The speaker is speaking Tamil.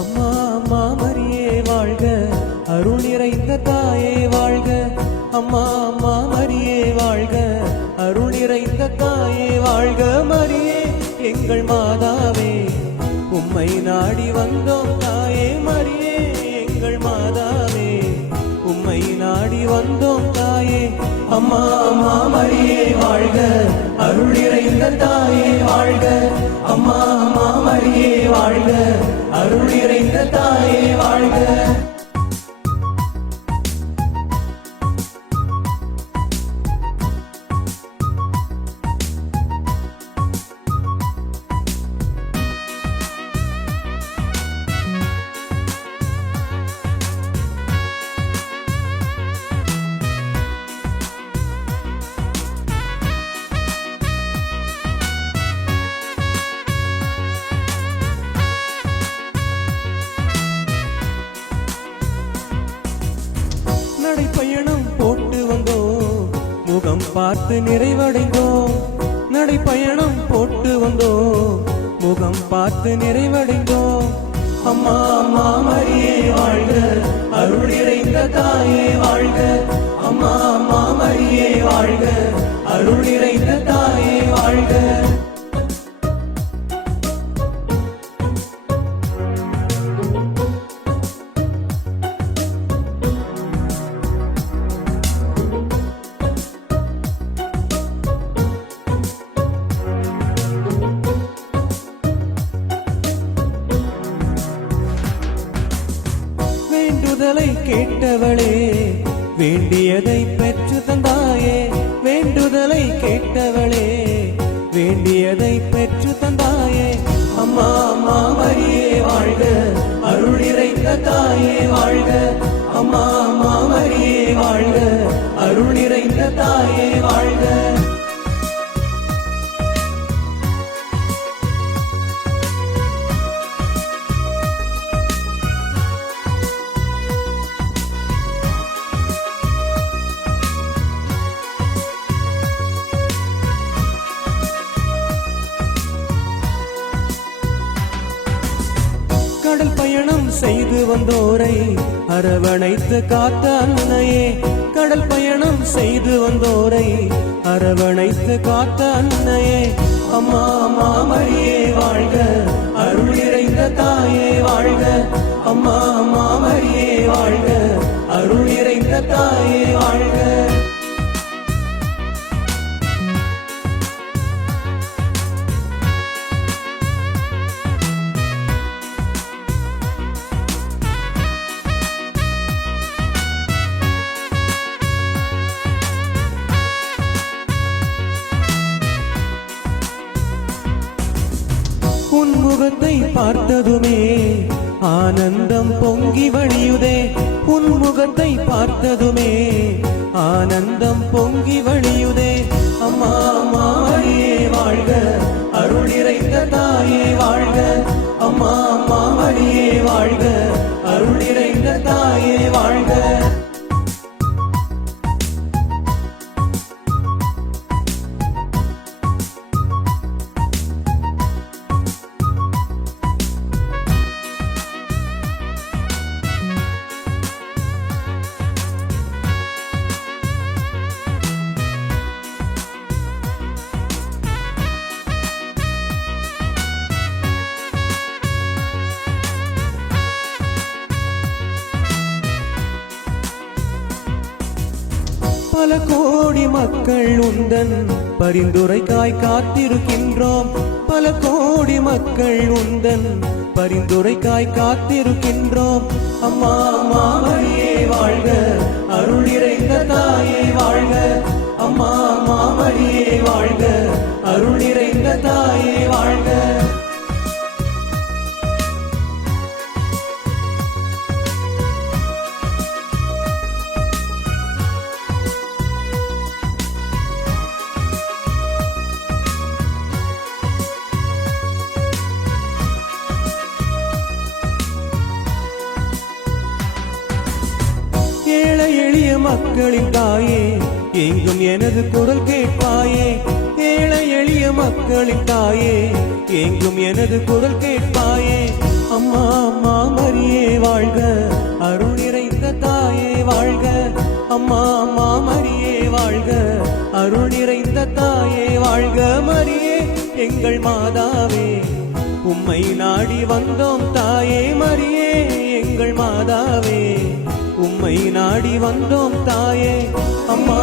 அம்மா அம்மா மரியே வாழ்க, அருள் நிறைந்த தாயே வாழ்க. அம்மா அம்மா மரியே வாழ்க, அருள் நிறைந்த தாயே வாழ்க. மரியே எங்கள் மாதாவே, உம்மை நாடி வந்தோம் தாயே. மரியே எங்கள் மாதாவே, உம்மை நாடி வந்தோம் தாயே. அம்மா அம்மா மரியே வாழ்க, அருள் நிறைந்த தாயே வாழ்க. அம்மா அம்மா மரியே வாழ்க, அருள் நிறைந்த தாயே வாழ்க. நடைப்பயணம் போட்டு வந்தோம், முகம் பார்த்து நிறைவடைந்தோம். நடைப்பயணம் போட்டு வந்தோம், முகம் பார்த்து நிறைவடைந்தோம். அம்மா அம்மா மரியே வாழ்க, அருள் நிறைந்த தாயே வாழ்க. அம்மா அம்மா மரியே வாழ்க, அருள் நிறைந்த தாயே வாழ்க. வேண்டுதலை கேட்டவளே, வேண்டியதை பெற்று தந்தாயே. வேண்டுதலை கேட்டவளே, வேண்டியதை பெற்று தந்தாயே. அம்மா அம்மா மரியே வாழ்க, அருள் நிறைந்த தாயே வாழ்க. அம்மா அம்மா மரியே வாழ்க, அருள் நிறைந்த தாயே வாழ்க. கடல் பயணம் செய்து வந்தோரை அரவணைத்து காத்த அன்னையே. கடல் பயணம் செய்து வந்தோரை அரவணைத்து காத்த அன்னையே. அம்மா அம்மா மரியே வாழ்க, அருள் நிறைந்த தாயே வாழ்க. அம்மா அம்மா மரியே வாழ்க, அருள் நிறைந்த தாயே வாழ்க. உன் முகத்தை பார்த்ததுமே ஆனந்தம் பொங்கி வழியுதே. உன் முகத்தை பார்த்ததுமே ஆனந்தம் பொங்கி வழியுதே. அம்மா அம்மா மரியே வாழ்க, அருள் நிறைந்த தாயே வாழ்க. அம்மா அம்மா மரியே வாழ்க, அருள் நிறைந்த தாயே வாழ்க. பல கோடி மக்கள் உந்தன் பரிந்துரைக்காய் காத்திருக்கின்றோம். பல கோடி மக்கள் உந்தன் பரிந்துரைக்காய் காத்திருக்கின்றோம். அம்மா அம்மா மரியே வாழ்க, அருள் நிறைந்த தாயே வாழ்க. அம்மா அம்மா மரியே வாழ்க, அருள் நிறைந்த தாயே வாழ்க. ஏழை எளிய மக்களின் தாயே, எங்கும் எனது குரல் கேட்பாயே. ஏழை எளிய மக்களின் தாயே, எங்கும் எனது குரல் கேட்பாயே. அம்மா அம்மா வாழ்க, அருள் நிறைந்த தாயே வாழ்க. அம்மா அம்மா மரியே வாழ்க, அருள் நிறைந்த தாயே வாழ்க. மரியே எங்கள் மாதாவே, உம்மை நாடி வந்தோம் தாயே. மரியே எங்கள் மாதாவே, உம்மை நாடி வந்தோம் தாயே. அம்மா